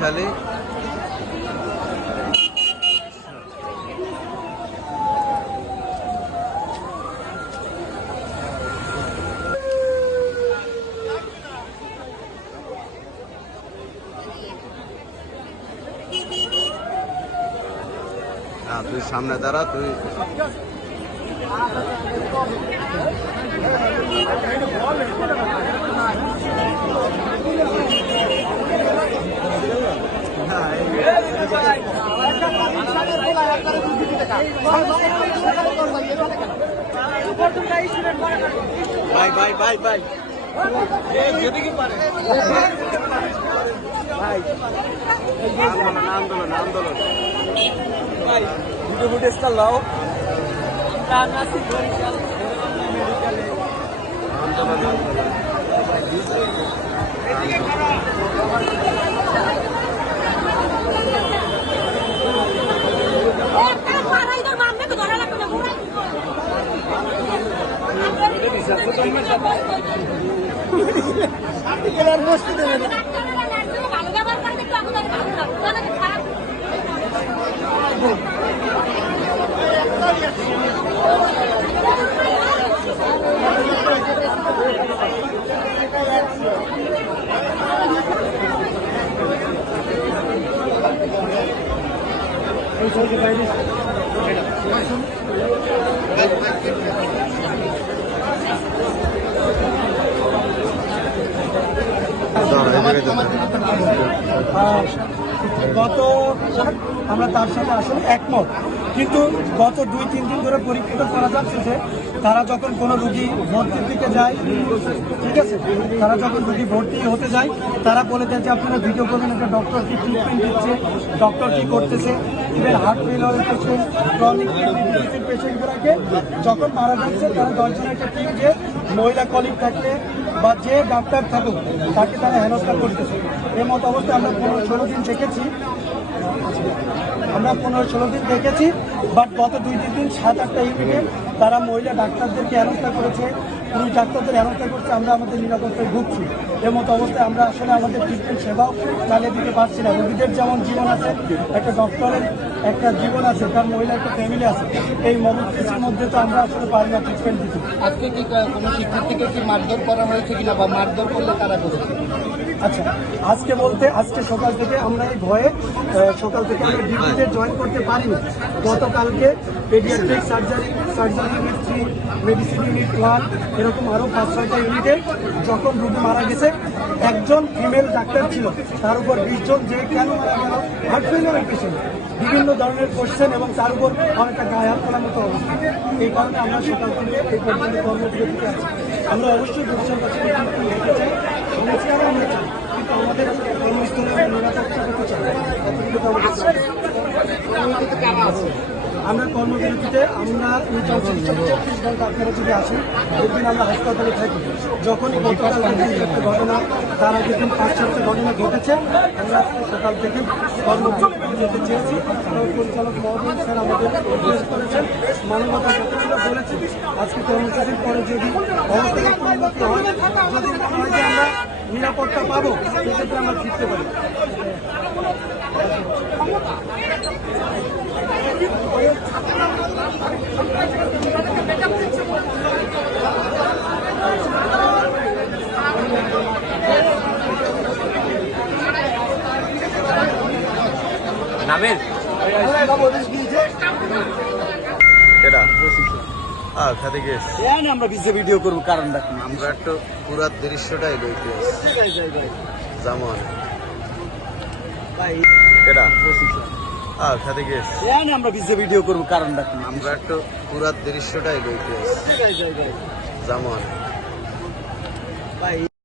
খালি তুই সামনে দাঁড়া, তুই ভাই ভাই ভাই ভাই আন্দোলন আন্দোলন ভাই দুটো ফুটে স্টার লাও গত আমরা তার সাথে আসলে একমত, কিন্তু গত 2-3 দিন ধরে পরীক্ষিত করা যাচ্ছে যে তারা যখন কোনো রুগী ভর্তির দিকে যায়, ঠিক আছে, তারা যখন রুগী ভর্তি হতে যায় তারা বলে দেয় যে আপনারা ভিডিও করবেন, একটা ডক্টর কি ট্রিটমেন্ট দিচ্ছে, ডক্টর কি করতেছে। Even heart failure patient, chronic kidney ডিজিজের পেশেন্টগুলোকে যখন মারা যাচ্ছে তারা 10 জনের একটা টিম, যে মহিলা কলিগ থাকলে বা যে ডাক্তার থাকুক তাকে তারা হেনস্থা করতেছে। এই মতো অবস্থায় আমরা 15-16 দিন দেখেছি, বাট গত 2-3 দিন 7-8টা ইউনিটে তারা মহিলা ডাক্তারদেরকে হেনস্থা করেছে, পুরুষ ডাক্তারদের হেনস্থা করছে। আমরা আমাদের নিরাপত্তায় ভুগছি। এর মতো অবস্থায় আমরা আসলে আমাদের ট্রিটমেন্ট সেবাও চালিয়ে দিতে পারছি না। রোগীদের যেমন জীবন আছে, একটা ডক্টরের একটা জীবন আছে, তার মহিলা একটা ফ্যামিলি আছে, এই মমত্রিশের মধ্যে তো আমরা আসলে পারি না ট্রিটমেন্ট দিতে। আজকে কি কোনো শিক্ষার্থীকে কি মারধর করা হয়েছে কিনা, বা মারধর করলে তারা করেছে? আচ্ছা, আজকে বলতে আজকে সকাল থেকে আমরা এই ভয়ে সকাল থেকে আমরা ডিউটিতে জয়েন করতে পারিনি। গতকালকে paediatric surgery unit 3, medicine unit 1, এরকম আরও 5-6টা ইউনিটে যখন রোগী মারা গেছে, একজন ফিমেল ডাক্তার ছিল, তার উপর 20 জন যে কেন মারা গেল, হার্ট ফেলিওরের পেশেন্ট, বিভিন্ন ধরনের কোশ্চেন এবং তার উপর অনেকটা গায়ে হাত তোলার মতো অবস্থা। এই কারণে আমরা সকাল থেকে এই পর্যন্ত কর্মবিরতিতে আছি। আমরা অবশ্যই ভবিষ্যৎ দেখতে চাই, সমস্যারও আমরা চাই, কিন্তু আমাদের কর্মস্থলে নিরাপত্তা করতে চাই। আমরা কর্মবিরতিতে আমরা 24 ঘন্টা আপনারা যদি আসেন, একদিন আমরা হাসপাতালে থাকি। যখনই গতকাল একটা ঘটনা, তার আগের দিন 5-7টা ঘটনা ঘটেছে, আমরা সকাল থেকে কর্মবিরতি যেতে চেয়েছি। পরিচালক মহোদয় স্যার আমাদের নির্দেশ করেছেন, মানবতার কথাগুলো বলেছেন। আজকে কর্মসূচির পরে যদি অবস্থার একটু উন্নতি হয়, যদি মনে হয় যে আমরা নিরাপত্তা পাবো, সেক্ষেত্রে আমরা ফিরতে পারি। নামের আমরা ভিডিও করবো, কারণ আমরা একটু পুরা দৃশ্যটাই লইতে যেমন আমরা ভিডিও করবো, কারণ আমরা একটু পুরা দৃশ্যটাই লইতে যেমন